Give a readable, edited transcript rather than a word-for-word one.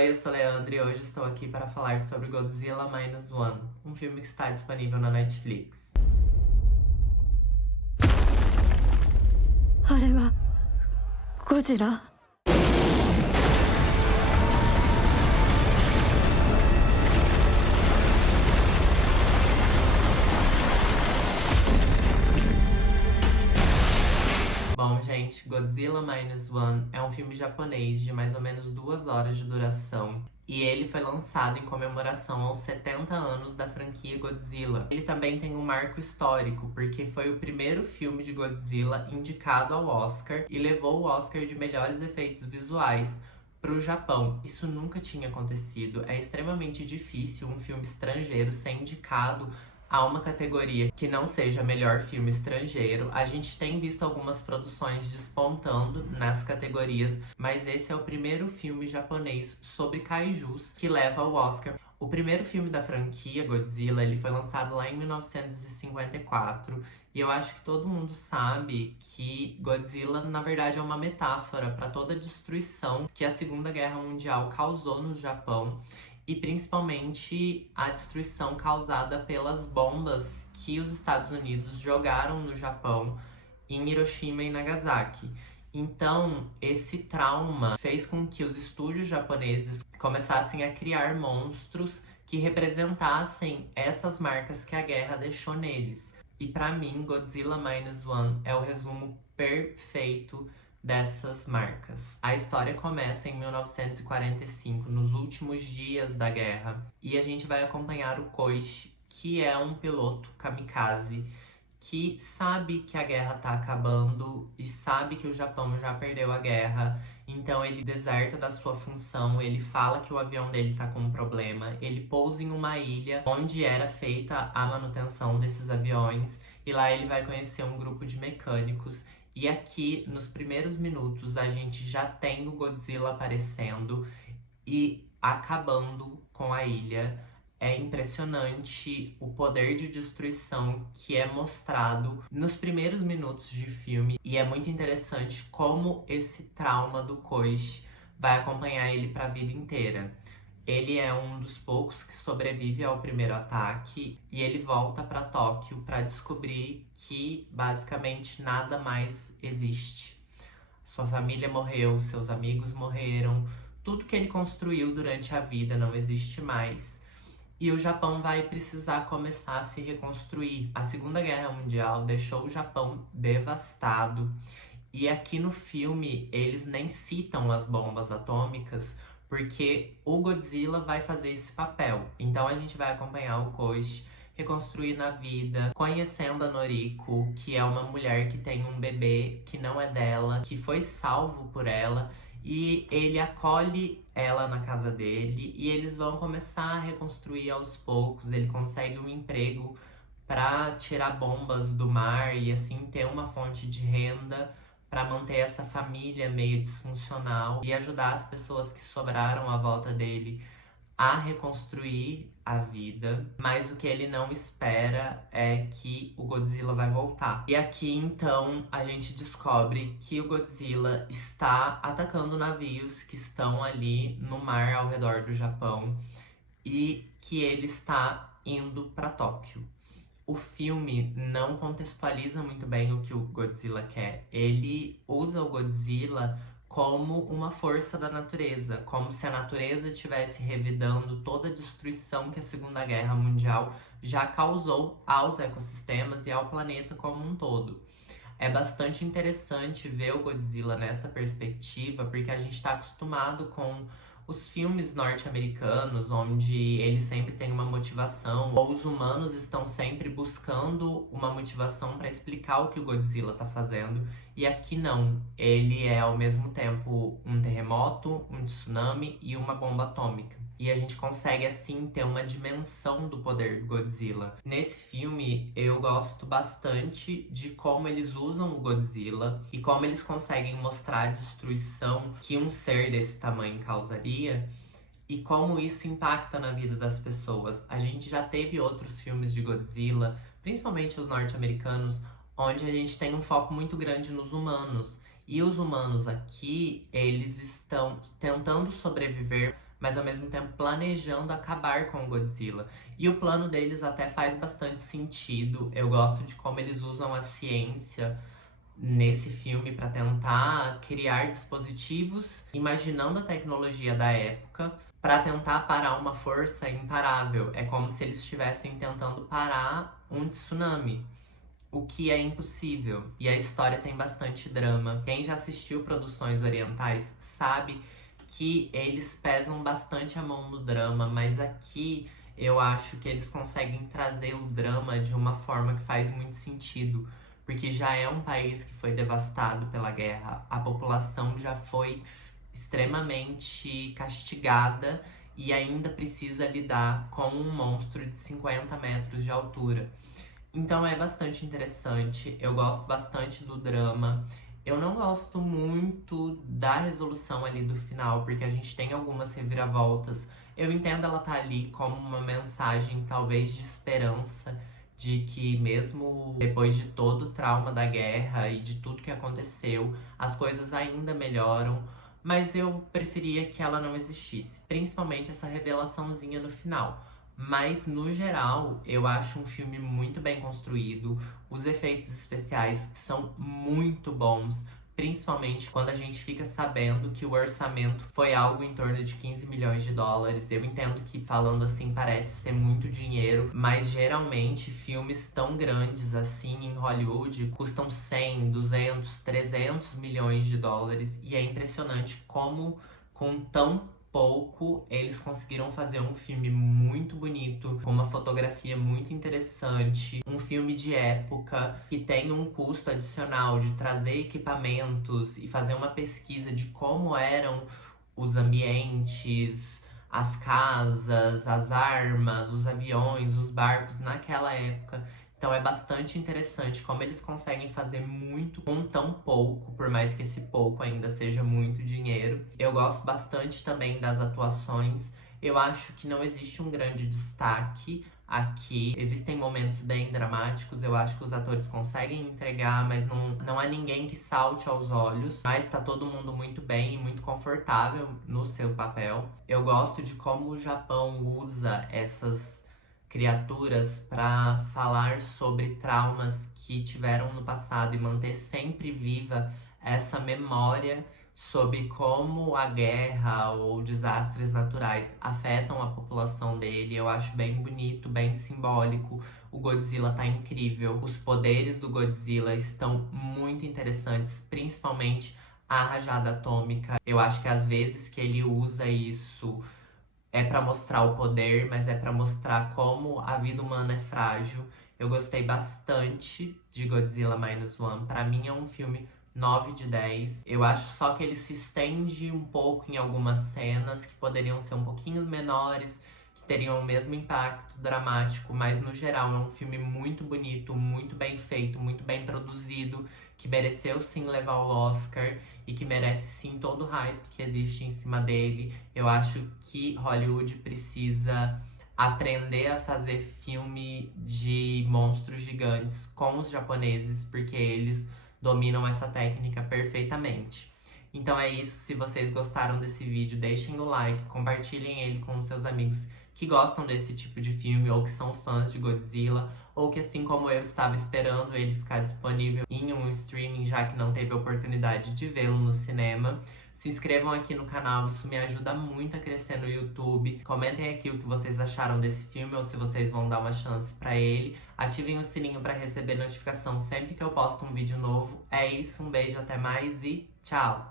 Oi, eu sou Leandro e hoje estou aqui para falar sobre Godzilla Minus One, um filme que está disponível na Netflix. あれはゴジラ。 Bom, gente, Godzilla Minus One é um filme japonês de mais ou menos 2 horas de duração. E ele foi lançado em comemoração aos 70 anos da franquia Godzilla. Ele também tem um marco histórico, porque foi o primeiro filme de Godzilla indicado ao Oscar e levou o Oscar de melhores efeitos visuais para o Japão. Isso nunca tinha acontecido. É extremamente difícil um filme estrangeiro ser indicado a uma categoria que não seja melhor filme estrangeiro. A gente tem visto algumas produções despontando nas categorias, mas esse é o primeiro filme japonês sobre kaijus que leva o Oscar. O primeiro filme da franquia Godzilla, ele foi lançado lá em 1954, e eu acho que todo mundo sabe que Godzilla, na verdade, é uma metáfora para toda a destruição que a Segunda Guerra Mundial causou no Japão. E principalmente a destruição causada pelas bombas que os Estados Unidos jogaram no Japão, em Hiroshima e Nagasaki. Então, esse trauma fez com que os estúdios japoneses começassem a criar monstros que representassem essas marcas que a guerra deixou neles. E pra mim, Godzilla Minus One é o resumo perfeito dessas marcas. A história começa em 1945, nos últimos dias da guerra, e a gente vai acompanhar o Koichi, que é um piloto kamikaze que sabe que a guerra tá acabando e sabe que o Japão já perdeu a guerra. Então ele deserta da sua função, ele fala que o avião dele tá com um problema, ele pousa em uma ilha onde era feita a manutenção desses aviões, e lá ele vai conhecer um grupo de mecânicos. E aqui, nos primeiros minutos, a gente já tem o Godzilla aparecendo e acabando com a ilha. É impressionante o poder de destruição que é mostrado nos primeiros minutos de filme. E é muito interessante como esse trauma do Koichi vai acompanhar ele para a vida inteira. Ele é um dos poucos que sobrevive ao primeiro ataque e ele volta para Tóquio para descobrir que basicamente nada mais existe. Sua família morreu, seus amigos morreram, tudo que ele construiu durante a vida não existe mais. E o Japão vai precisar começar a se reconstruir. A Segunda Guerra Mundial deixou o Japão devastado. E aqui no filme eles nem citam as bombas atômicas, porque o Godzilla vai fazer esse papel. Então a gente vai acompanhar o Koichi reconstruindo a vida, conhecendo a Noriko, que é uma mulher que tem um bebê que não é dela, que foi salvo por ela, e ele acolhe ela na casa dele e eles vão começar a reconstruir aos poucos. Ele consegue um emprego para tirar bombas do mar e assim ter uma fonte de renda para manter essa família meio disfuncional e ajudar as pessoas que sobraram à volta dele a reconstruir a vida. Mas o que ele não espera é que o Godzilla vai voltar. E aqui então a gente descobre que o Godzilla está atacando navios que estão ali no mar ao redor do Japão e que ele está indo para Tóquio. O filme não contextualiza muito bem o que o Godzilla quer. Ele usa o Godzilla como uma força da natureza, como se a natureza estivesse revidando toda a destruição que a Segunda Guerra Mundial já causou aos ecossistemas e ao planeta como um todo. É bastante interessante ver o Godzilla nessa perspectiva, porque a gente está acostumado com os filmes norte-americanos, onde ele sempre tem uma motivação, ou os humanos estão sempre buscando uma motivação para explicar o que o Godzilla tá fazendo. E aqui não, ele é ao mesmo tempo um terremoto, um tsunami e uma bomba atômica. E a gente consegue assim ter uma dimensão do poder do Godzilla. Nesse filme eu gosto bastante de como eles usam o Godzilla e como eles conseguem mostrar a destruição que um ser desse tamanho causaria e como isso impacta na vida das pessoas. A gente já teve outros filmes de Godzilla, principalmente os norte-americanos, onde a gente tem um foco muito grande nos humanos. E os humanos aqui, eles estão tentando sobreviver mas ao mesmo tempo planejando acabar com o Godzilla. E o plano deles até faz bastante sentido. Eu gosto de como eles usam a ciência nesse filme para tentar criar dispositivos, imaginando a tecnologia da época, para tentar parar uma força imparável. É como se eles estivessem tentando parar um tsunami, o que é impossível. E a história tem bastante drama. Quem já assistiu produções orientais sabe que eles pesam bastante a mão no drama, mas aqui eu acho que eles conseguem trazer o drama de uma forma que faz muito sentido, porque já é um país que foi devastado pela guerra, a população já foi extremamente castigada e ainda precisa lidar com um monstro de 50 metros de altura. Então é bastante interessante, eu gosto bastante do drama. Eu não gosto muito da resolução ali do final, porque a gente tem algumas reviravoltas. Eu entendo ela tá ali como uma mensagem, talvez, de esperança, de que mesmo depois de todo o trauma da guerra e de tudo que aconteceu, as coisas ainda melhoram. Mas eu preferia que ela não existisse, principalmente essa revelaçãozinha no final. Mas, no geral, eu acho um filme muito bem construído. Os efeitos especiais são muito bons, principalmente quando a gente fica sabendo que o orçamento foi algo em torno de 15 milhões de dólares. Eu entendo que, falando assim, parece ser muito dinheiro, mas geralmente filmes tão grandes assim em Hollywood custam 100, 200, 300 milhões de dólares. E é impressionante como, com tão pouco, eles conseguiram fazer um filme muito bonito, com uma fotografia muito interessante, um filme de época que tem um custo adicional de trazer equipamentos e fazer uma pesquisa de como eram os ambientes, as casas, as armas, os aviões, os barcos naquela época. Então é bastante interessante como eles conseguem fazer muito com tão pouco, por mais que esse pouco ainda seja muito dinheiro. Eu gosto bastante também das atuações. Eu acho que não existe um grande destaque aqui. Existem momentos bem dramáticos, eu acho que os atores conseguem entregar, mas não há ninguém que salte aos olhos. Mas tá todo mundo muito bem e muito confortável no seu papel. Eu gosto de como o Japão usa essas criaturas para falar sobre traumas que tiveram no passado e manter sempre viva essa memória sobre como a guerra ou desastres naturais afetam a população dele. Eu acho bem bonito, bem simbólico. O Godzilla tá incrível. Os poderes do Godzilla estão muito interessantes, principalmente a rajada atômica. Eu acho que às vezes que ele usa isso é pra mostrar o poder, mas é pra mostrar como a vida humana é frágil. Eu gostei bastante de Godzilla Minus One. Pra mim é um filme 9 de 10. Eu acho só que ele se estende um pouco em algumas cenas que poderiam ser um pouquinho menores, que teriam o mesmo impacto dramático, mas no geral é um filme muito bonito, muito bem feito, muito bem produzido, que mereceu sim levar o Oscar e que merece sim todo o hype que existe em cima dele. Eu acho que Hollywood precisa aprender a fazer filme de monstros gigantes com os japoneses, porque eles dominam essa técnica perfeitamente. Então é isso, se vocês gostaram desse vídeo, deixem o like, compartilhem ele com os seus amigos que gostam desse tipo de filme ou que são fãs de Godzilla, ou que assim como eu estava esperando ele ficar disponível em um streaming, já que não teve a oportunidade de vê-lo no cinema. Se inscrevam aqui no canal, isso me ajuda muito a crescer no YouTube. Comentem aqui o que vocês acharam desse filme ou se vocês vão dar uma chance pra ele. Ativem o sininho pra receber notificação sempre que eu posto um vídeo novo. É isso, um beijo, até mais e tchau!